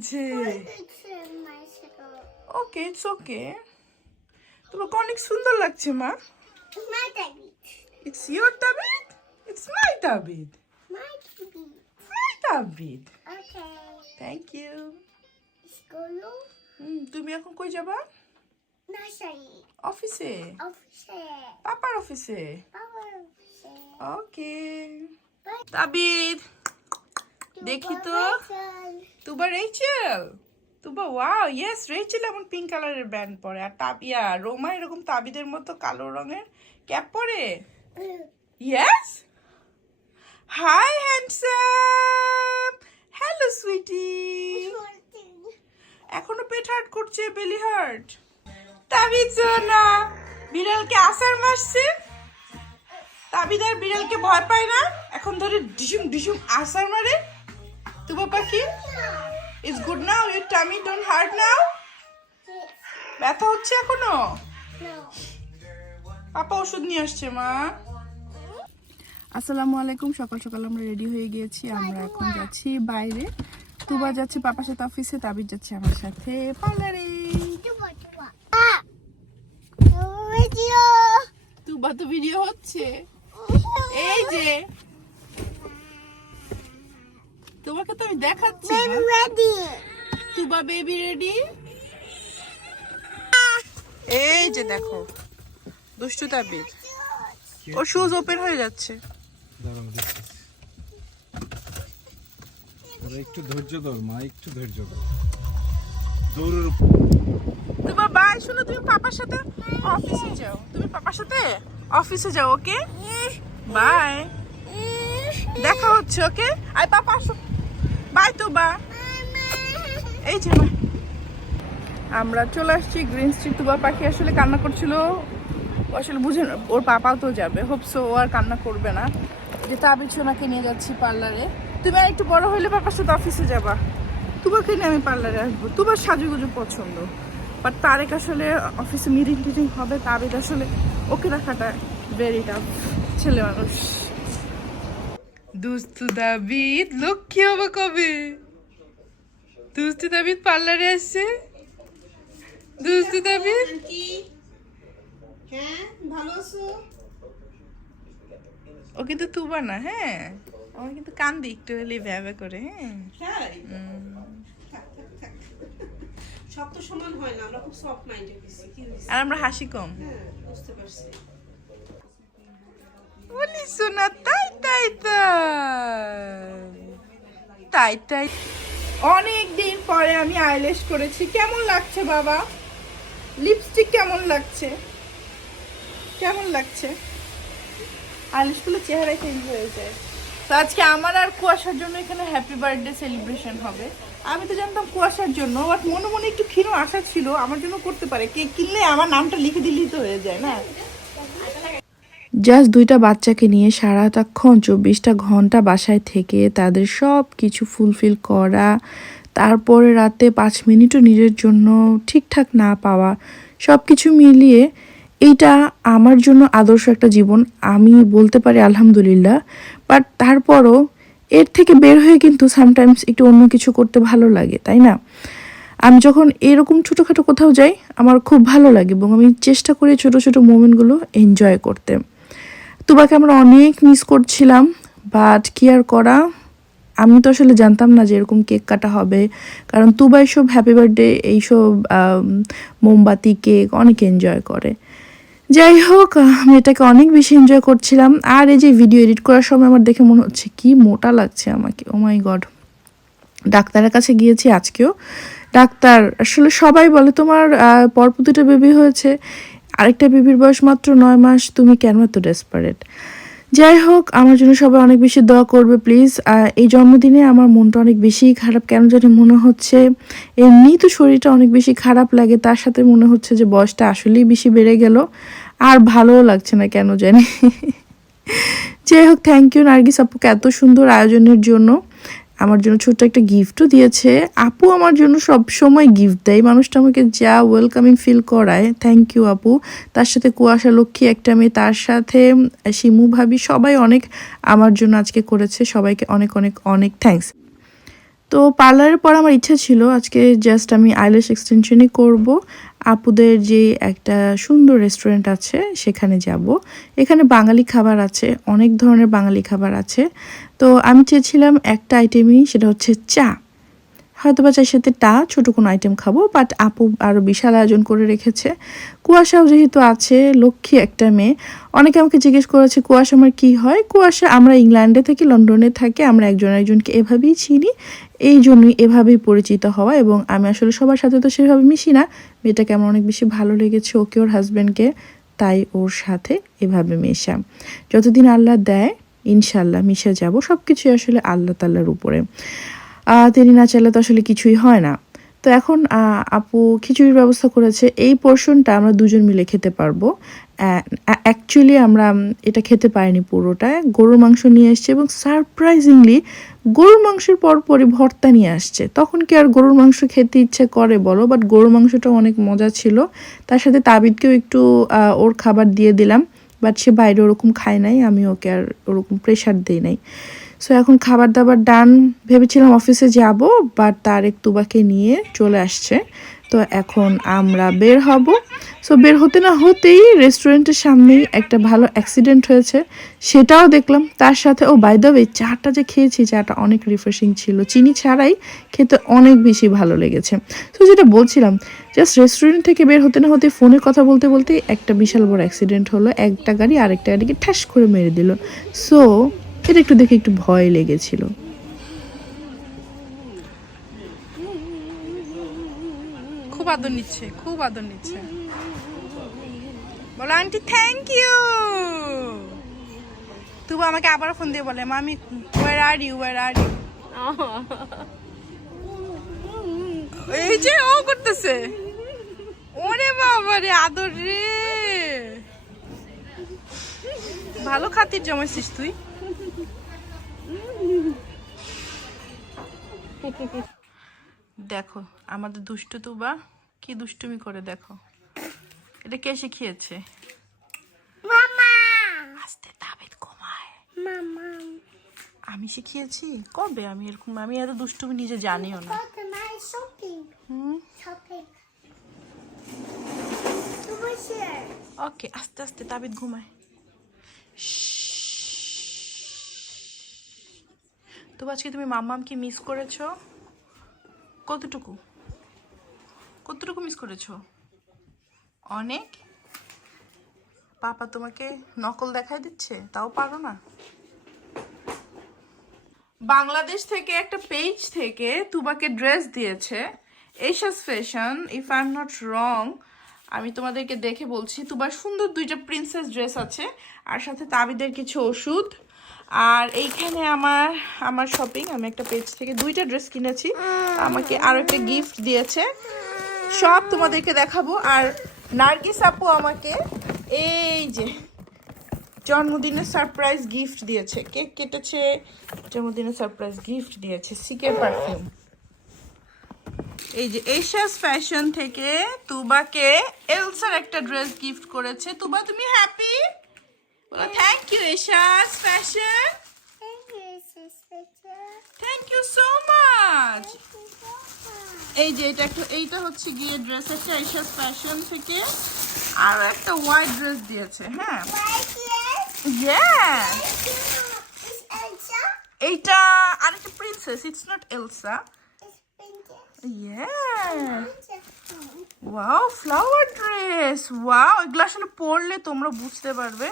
হয়েছে. Okay it's okay তোমাকে অনেক সুন্দর লাগছে মা. ইটস ইয়োর তাবিদ ইটস মাই তাবিদ. মাই তাবিদ. Thank you. তুমি এখন কই যাবা. অফিসে. পাপার অফিসে ওকে. তাবিদ দেখি তো। Tuba Rachel Tuba wow yes Rachel এমন পিঙ্ক কালারের ব্যান্ড পরে। আর তাবিয়া রোমা এরকম তাবিদের মতো কালো রঙের ক্যাপ পরে? Yes hi handsome hello sweetie এখনও পেট হার্ট করছে বেলি হার্ট তাবিদ না বিড়ালকে আসার মারছে তাবিদ আর বিড়ালকে ভয় পায় না। এখন ধরে ডিসুম ডিসুম আসার মারে। তুবা পাখি it's good now your tummy don't hurt now ব্যথা হচ্ছে এখনও No. পাপা ওষুধ নিয়ে আসছে মা আসসালামু আলাইকুম সকাল সকাল আমরা রেডি হয়ে গিয়েছি আমরা এখন যাচ্ছি বাইরে তুবা যাচ্ছে পাপার সাথে অফিসে তাবির যাচ্ছে আমার সাথে পার্লারে Tuba, tuba. Video. তুবা তো ভিডিও হচ্ছে এই যে তোমাকে তো আমি দেখাচ্ছি. তুবা বেবি রেডি এই যে দেখো দুষ্টু তাবির। ওর শুজ ওপেন হয়ে যাচ্ছে। আরে একটু ধৈর্য ধর মা একটু ধৈর্য ধর। দৌড়ের উপর। তুবা বাই শোনো তুমি পাপার সাথে অফিসে যাও। তুমি পাপার সাথে অফিসে যাও ওকে বাই দেখা হচ্ছে ওকে আই পাপা আসো। বাই তো বা এই যে আমরা চলে আসছি গ্রিন স্ট্রিট তুবা পাখি আসলে কান্না করছিল। আসলে বুঝে ওর পাপাও তো যাবে। হোপসো ও আর কান্না করবে না। যে তাবির সোনাকে নিয়ে যাচ্ছি পার্লারে। তুমি আর একটু বড় হইলে পাপার সাথে অফিসে যাবা। তোমাকে নিয়ে আমি পার্লারে আসব। তোমার সাজুগুজু পছন্দ। বাট তারেক আসলে অফিসে মিটিং টিটিং হবে। তাবিদ আসলে ওকে রাখাটা ভেরি টাফ ছেলে মানুষ। দুস্তু দাবিদ লক্ষ্মী হবে কবে? দুস্তু দাবিদ পার্লারে আসছে? দুস্তু দাবিদ? হ্যাঁ ভালো আছো? ও কিন্তু তুবা না হ্যাঁ? ও কিন্তু কান্দি একটু হলে ভ্যাবে করে হ্যাঁ? থাক। সব তো সমান হয় না আমরা খুব সফট হয়েছে? আর আমরা হাসি কম। হ্যাঁ বুঝতে পারছি। বলি শোনা, তাই তাই তাই। তাই অনেক দিন পরে আমি আইলেশ করেছি। কেমন লাগছে বাবা? লিপস্টিক কেমন লাগছে? কেমন লাগছে? আইলেশগুলো চেহারা চেঞ্জ হয়ে যায়। তো আজকে আমার আর কুয়াশার জন্য এখানে হ্যাপি বার্থডে সেলিব্রেশন হবে। আমি তো জানতাম কুয়াশার জন্য বাট মনে মনে একটু ক্ষীণ আশা ছিল। আমার জন্য করতে পারে। কেক কিনলে আমার নামটা লিখে দিলেই তো হয়ে যায়, না? জাস্ট দুইটা বাচ্চাকে নিয়ে সারাটাক্ষণ চব্বিশটা ঘণ্টা বাসায় থেকে তাদের সব কিছু ফুলফিল করা, তারপরে রাতে পাঁচ মিনিটও নিজের জন্য ঠিকঠাক না পাওয়া, সব কিছু মিলিয়ে এইটা আমার জন্য আদর্শ একটা জীবন, আমি বলতে পারি আলহামদুলিল্লাহ। বাট তারপরও এর থেকে বের হয়ে কিন্তু সামটাইমস একটু অন্য কিছু করতে ভালো লাগে, তাই না? আমি যখন এরকম ছোটোখাটো কোথাও যাই, আমার খুব ভালো লাগে এবং আমি চেষ্টা করি ছোট ছোট মোমেন্টগুলো এনজয় করতে। তুবাকে আমরা অনেক মিস করছিলাম বাট কি আর করা? আমি তো আসলে জানতাম না যে এরকম কেক কাটা হবে, কারণ তুবা এইসব হ্যাপি বার্থডে এইসব মোমবাতি, কেক অনেক এনজয় করে। যাই হোক, আমি এটাকে অনেক বেশি এনজয় করছিলাম, আর এই যে ভিডিও এডিট করার সময় আমার দেখে মনে হচ্ছে কি মোটা লাগছে আমাকে ও মাই গড ডাক্তারের কাছে গিয়েছি আজকেও, ডাক্তার, আসলে সবাই বলে তোমার দুটো বেবি হয়েছে আরেকটা বেবির বয়স মাত্র নয় মাস, তুমি কেন এত ডেসপারেট যাই হোক, আমার জন্য সবাই অনেক বেশি দোয়া করবে প্লিজ এই জন্মদিনে আমার মনটা অনেক বেশি খারাপ, কেন জানি মনে হচ্ছে, এমনি তো শরীরটা অনেক বেশি খারাপ লাগে, তার সাথে মনে হচ্ছে যে বয়সটা আসলেই বেশি বেড়ে গেল, আর ভালোও লাগছে না কেন জানি। যাই হোক থ্যাংক ইউ নার্গিস আপুকে এত সুন্দর আয়োজনের জন্য। আমার জন্য ছোট্ট একটা গিফটও দিয়েছে। আপু আমার জন্য সব সময় গিফট দেয়। মানুষটা আমাকে যা ওয়েলকামিং ফিল করায় থ্যাংক ইউ আপু। তার সাথে কুয়াশা লক্ষ্মী একটা মেয়ে, তার সাথে শিমু ভাবি, সবাই অনেক আমার জন্য আজকে করেছে। সবাইকে অনেক অনেক অনেক থ্যাঙ্কস তো পার্লারের পর আমার ইচ্ছা ছিল আজকে জাস্ট আমি আইলেশ এক্সটেনশনই করব। আপুদের যে একটা সুন্দর রেস্টুরেন্ট আছে, সেখানে যাব। এখানে বাঙালি খাবার আছে, অনেক ধরনের বাঙালি খাবার আছে। তো আমি চেয়েছিলাম একটা আইটেমই সেটা হচ্ছে চা। হয়তো বা চার সাথে টা, ছোটো কোনো আইটেম খাব বাট আপু আরও বিশাল আয়োজন করে রেখেছে। কুয়াশাও যেহেতু আছে, লক্ষ্মী একটা মেয়ে। অনেকে আমাকে জিজ্ঞেস করেছে, কুয়াশা আমার কী হয়? কুয়াশা, আমরা ইংল্যান্ডে থাকি, লন্ডনে থাকি, আমরা একজন একজনকে এভাবেই চিনি। এই জন্যই এভাবেই পরিচিত হওয়া এবং আমি আসলে সবার সাথে তো সেভাবে মিশি না। মেয়েটাকে আমার অনেক বেশি ভালো লেগেছে, ওকে ওর হাজব্যান্ডকে তাই ওর সাথে এভাবে মেশা যতদিন আল্লাহ দেয় ইনশাল্লাহ মিশে যাব। সব কিছুই আসলে আল্লাহ তাল্লার উপরে। তিনি না চাইলে তো আসলে কিছুই হয় না। তো এখন আপু খিচুড়ির ব্যবস্থা করেছে। এই পোর্শনটা আমরা দুজন মিলে খেতে পারব। অ্যাকচুয়ালি আমরা এটা খেতে পারিনি পুরোটা। গরুর মাংস নিয়ে এসছে এবং সারপ্রাইজিংলি গরুর মাংসের পরপরই ভর্তা নিয়ে আসছে। তখন কি আর গরুর মাংস খেতে ইচ্ছে করে বলো? বাট গরুর মাংসটা অনেক মজা ছিল। তার সাথে তাবিদকেও একটু ওর খাবার দিয়ে দিলাম। বাট সে বাইরে ওরকম খায় নাই আমি ওকে আর ওরকম প্রেশার দিই নাই। সো এখন খাবার দাবার ডান ভেবেছিলাম অফিসে যাব বাট তারেক তুবাকে নিয়ে চলে আসছে। তো এখন আমরা বের হব। সো বের হতে না হতেই রেস্টুরেন্টের সামনেই একটা ভালো অ্যাক্সিডেন্ট হয়েছে। সেটাও দেখলাম। তার সাথে, ও বাই দ্য ওয়ে চাটা যে খেয়েছি, চাটা অনেক রিফ্রেশিং ছিল। চিনি ছাড়াই খেতে অনেক বেশি ভালো লেগেছে। সো যেটা বলছিলাম জাস্ট রেস্টুরেন্ট থেকে বের হতে না হতে ফোনে কথা বলতে বলতে একটা বিশাল বড় অ্যাক্সিডেন্ট হলো। একটা গাড়ি আরেকটা গাড়িকে ঠাস করে মেরে দিল। সো এটা একটু দেখে একটু ভয় লেগেছিল। খুব আদর নিচ্ছে, খুব আদর নিচ্ছে। বলো, আন্টি থ্যাংক ইউ তুবু আমাকে আবার ফোন দিয়ে বলে মামি where are you where are you এই যে ও করতেছে। ওরে বাবা রে, আদর রে। ভালো খাতির জমাইছিস তুই। দেখো আমাদের দুষ্টু তুবা কি দুষ্টুমি করে দেখো। এটা কে শিখিয়েছে? মামা! আস্তে তাবিদ ঘুমায় মামা। আমি শিখিয়েছি? কবে? আমি এরকম আমি এত দুষ্টুমি নিজে জানিও না. ওকে আস্তে আস্তে তাবিদ ঘুমায়। তো আজকে তুমি মাম্মামকে মিস করেছ? কতটুকু? কতটুকু মিস করেছ? অনেক? পাপা তোমাকে নকল দেখাই দিচ্ছে? তাও পারো না? বাংলাদেশ থেকে একটা পেজ থেকে তুবাকে ড্রেস দিয়েছে। Esha's fashion if I am not wrong আমি তোমাদেরকে দেখে বলছি, তুবার সুন্দর দুইটা প্রিন্সেস ড্রেস আছে, আর সাথে তাবিদের কিছু ওষুধ। আর এইখানে আমার আমার শপিং আমি একটা পেজ থেকে দুইটা ড্রেস কিনেছি। আমাকে আরও একটা গিফট দিয়েছে। সব তোমাদেরকে দেখাবো। আর নার্গিস আপু আমাকে এই যে জন্মদিনের সারপ্রাইজ গিফট দিয়েছে। কেক কেটেছে, জন্মদিনের সারপ্রাইজ গিফট দিয়েছে। সিকে পারফিউম এই যে এশিয়াস ফ্যাশন থেকে তুবাকে এলসার একটা ড্রেস গিফট করেছে। তুবা, তুমি হ্যাপি বলো thank you Esha's fashion Thank you, sister. Thank you so much Thank you so much. এই যে এটা একটা এইটা হচ্ছে গিয়ে ড্রেস একটা এশাস ফ্যাশন থেকে আর একটা হোয়াইট ড্রেস দিয়েছে হ্যাঁ. ইয়ে? এইটা আরেকটা princess it's not Elsa? Yeah. Wow flower dress wow এগুলো আসলে পরলে তোমরা বুঝতে পারবে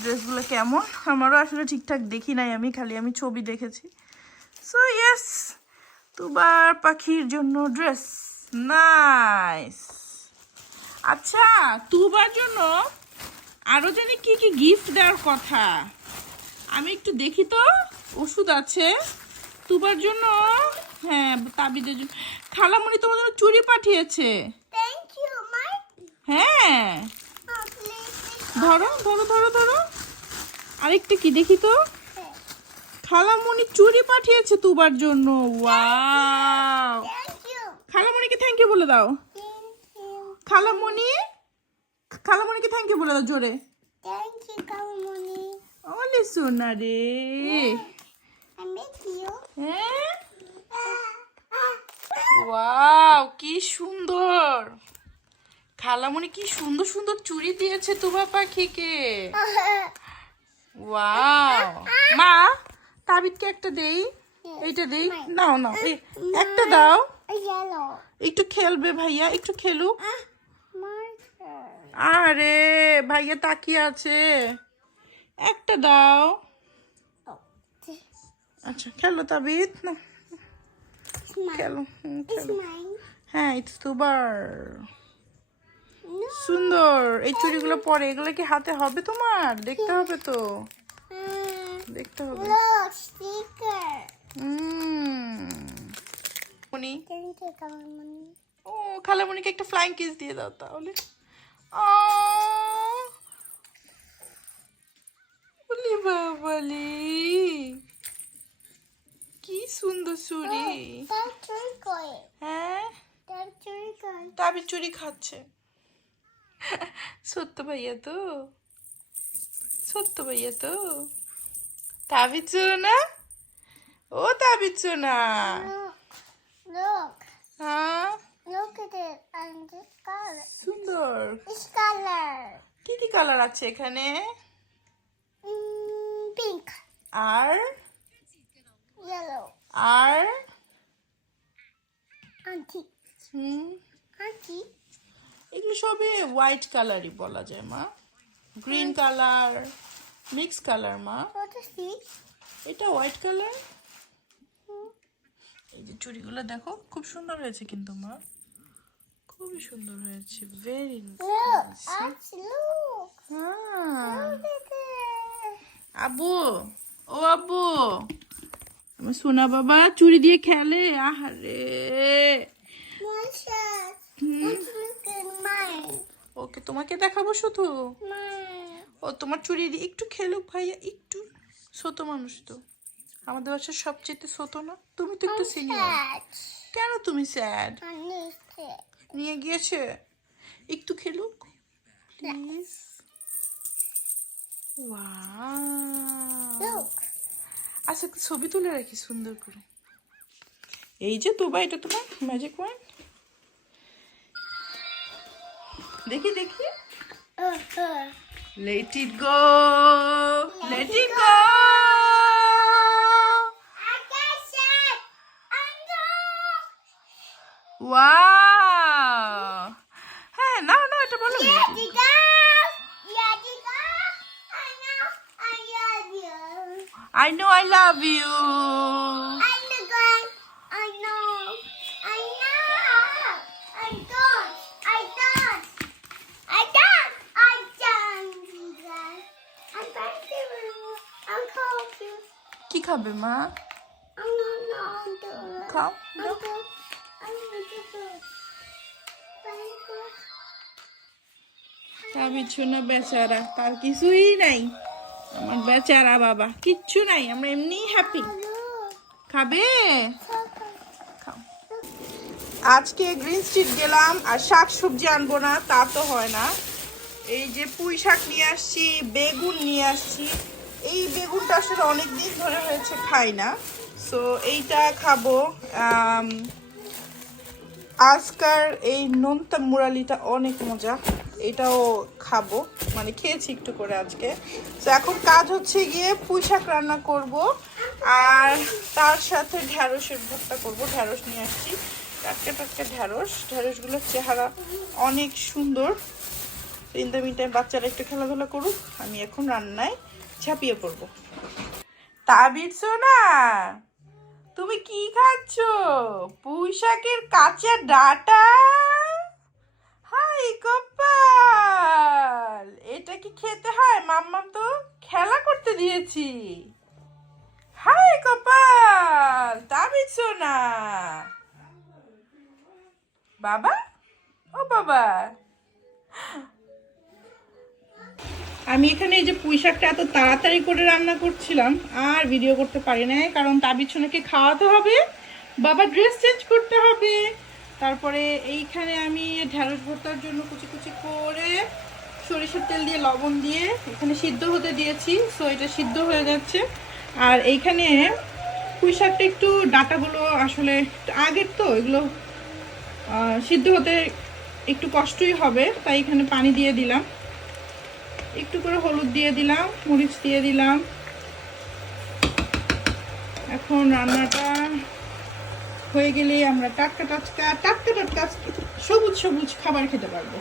ড্রেসগুলো কেমন? আমারও আসলে ঠিকঠাক দেখি নাই আমি খালি আমি ছবি দেখেছি। সো ইয়েস তুবার পাখির জন্য ড্রেস নাইস আচ্ছা তুবার জন্য আরও জানি কি কি গিফট দেওয়ার কথা? আমি একটু দেখি তো ওষুধ আছে। তুবার জন্য হ্যাঁ তাবিদের জন্য। খালামণি তোমার জন্য চুড়ি পাঠিয়েছে. হ্যাঁ. ধরো ধরো ধরো ধরো আরেকটা কি দেখি তো খালামণি চুরি পাঠিয়েছে তুবার জন্য ওয়াও. খালামণিকে থ্যাংক ইউ বলে দাও. খালামণি খালামণিকে থ্যাংক ইউ বলে দাও জোরে Thank you, Kamuni. ওলে সোনা রে miss হ্যাঁ. ওয়াও কি সুন্দর খালামণি কি সুন্দর সুন্দর চুড়ি দিয়েছে তোমার পাখিকে। ওয়াও। মা তাবিদকে একটা দেই। এইটা দেই। নাও নাও। একটা দাও. একটু খেলবে ভাইয়া একটু খেলুক Marker. আরে ভাইয়া তাকিয়ে আছে। একটা দাও। আচ্ছা খেলো তাবিদ। না। খেলো খেলো। হ্যাঁ ইটস No. সুন্দর। এই চুড়িগুলো পরে এগুলো কি হাতে হবে তোমার? দেখতে হবে তো। দেখতে হবে। ও খালামণিকে একটা ফ্লাইং কিস দিয়ে দাও তাহলে! বাবালি। কি সুন্দর চুড়ি. হ্যাঁ. তাবি চুরি খাচ্ছে। সত্য ভাইয়া তো সত্য ভাইয়া তো তা বিচ্ছ না ও তা বিচ্ছ না সুন্দর কি কি কালার আছে এখানে? পিঙ্ক আর? ইয়েলো আর? আন্টি হুম এগুলো সবে হোয়াইট কালারই বলা যায় মা। গ্রিন কালার মিক্স কালার মা। এটা হোয়াইট কালার এই যে চুড়িগুলো দেখো খুব সুন্দর হয়েছে কিন্তু মা। খুবই সুন্দর হয়েছে ভেরি. হ্যাঁ. আব্বু ও আব্বু আমার সোনা বাবা চুড়ি দিয়ে খেলে আহারে। My ওকে তোমাকে দেখাবো শুধু? ও তোমার দিয়ে একটু খেলুক ভাইয়া একটু। ছোট মানুষ তো। আমাদের বাসার সবচেয়ে ছোট না? তুমি তো একটু সিনিয়র কেন তুমি স্যাড নিয়ে গিয়েছে? একটু খেলুক প্লিজ. আচ্ছা ছবি তুলে রাখি সুন্দর করে। এই যে তোবা এটা তোমার ম্যাজিক ওয়ান দেখি দেখি Uh, uh. Let it go let it go I got it. I know. Wow হ্যাঁ নাও নাও এটা বলো Yeah, the girl. Yeah, the girl. I know. I love you. খাবে মা বেচারা তার কিছুই নাই. আমার বেচারা বাবা কিচ্ছু নাই আমরা এমনি হ্যাপি খাবে আজকে গ্রিন স্ট্রিট গেলাম আর শাক সবজি আনব না তা তো হয় না এই যে পুঁই শাক নিয়ে আসছি বেগুন নিয়ে আসছি এই বেগুনটা আসলে অনেক দিন ধরে হয়েছে, খাই না। সো এইটা খাব আজকার এই নোনতা মুরালিটা অনেক মজা। এটাও খাব মানে খেয়েছি একটু করে আজকে। তো এখন কাজ হচ্ছে গিয়ে পুঁই শাক রান্না করব, আর তার সাথে ঢ্যাঁড়সের ভর্তা করব। ঢ্যাঁড়স নিয়ে আসছি। টাটকা টাটকা ঢ্যাঁড়স। ঢ্যাঁড়সগুলোর চেহারা অনেক সুন্দর। ইন দ্য মিন টাইম বাচ্চারা একটু খেলাধুলা করুক। আমি এখন রান্নায় ঝাঁপিয়ে পড়ব। তাবির না তুমি কি খাচ্ছ? পুঁই কাঁচা ডাটা? হাই কপাল, এটা কি খেতে হয়? মাম্মা তো খেলা করতে দিয়েছি। হাই কপাল, তাবির না বাবা? ও বাবা। আমি এখানে এই যে পুঁই শাকটা এত তাড়াতাড়ি করে রান্না করছিলাম, আর ভিডিও করতে পারি না কারণ তার পিছনেকে খাওয়াতে হবে বাবা ড্রেস চেঞ্জ করতে হবে। তারপরে এইখানে আমি ঢ্যাঁড়স ভর্তার জন্য কুচি কুচি করে সরিষার তেল দিয়ে লবণ দিয়ে এখানে সিদ্ধ হতে দিয়েছি সো এটা সিদ্ধ হয়ে যাচ্ছে। আর এইখানে পুঁই শাকটা একটু ডাটাগুলো আসলে আগের তো এগুলো সিদ্ধ হতে একটু কষ্টই হবে, তাই এখানে পানি দিয়ে দিলাম। একটু করে হলুদ দিয়ে দিলাম, মরিচ দিয়ে দিলাম। এখন রান্নাটা হয়ে গেলে আমরা টাটকা টাটকা টাটকা টাটকা সবুজ সবুজ খাবার খেতে পারব।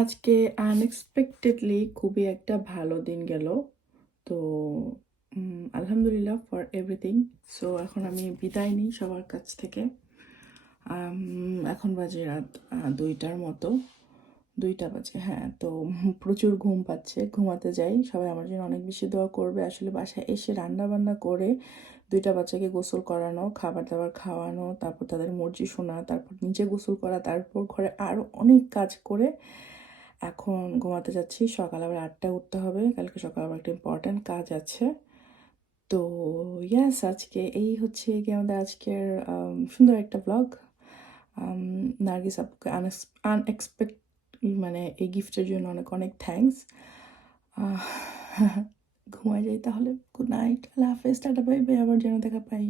আজকে আনএক্সপেক্টেডলি খুবই একটা ভালো দিন গেল। তো আলহামদুলিল্লাহ ফর এভরিথিং সো এখন আমি বিদায় নিই সবার কাছ থেকে। এখন বাজে রাত দুইটার মতো। দুইটা বাজে হ্যাঁ তো প্রচুর ঘুম পাচ্ছে। ঘুমাতে যাই, সবাই আমার জন্য অনেক বেশি দোয়া করবে। আসলে বাসায় এসে রান্না বান্না করে দুইটা বাচ্চাকে গোসল করানো খাবার দাবার খাওয়ানো, তারপর তাদের মর্জি শোনা, তারপর নিজে গোসল করা, তারপর ঘরে আরও অনেক কাজ করে এখন ঘুমাতে যাচ্ছি। সকাল আবার আটটায় উঠতে হবে, কালকে সকাল আবার একটা ইম্পর্ট্যান্ট কাজ আছে। তো ইয়াস আজকে এই হচ্ছে কি আমাদের আজকের সুন্দর একটা ব্লগ নার্গিস আপুকে আনএক্সপেক্ট মানে এই গিফটের জন্য অনেক অনেক থ্যাংকস ঘুমায় যাই তাহলে গুড নাইট আল্লাহ হাফেজ, টাটা বাই আবার যেন দেখা পাই।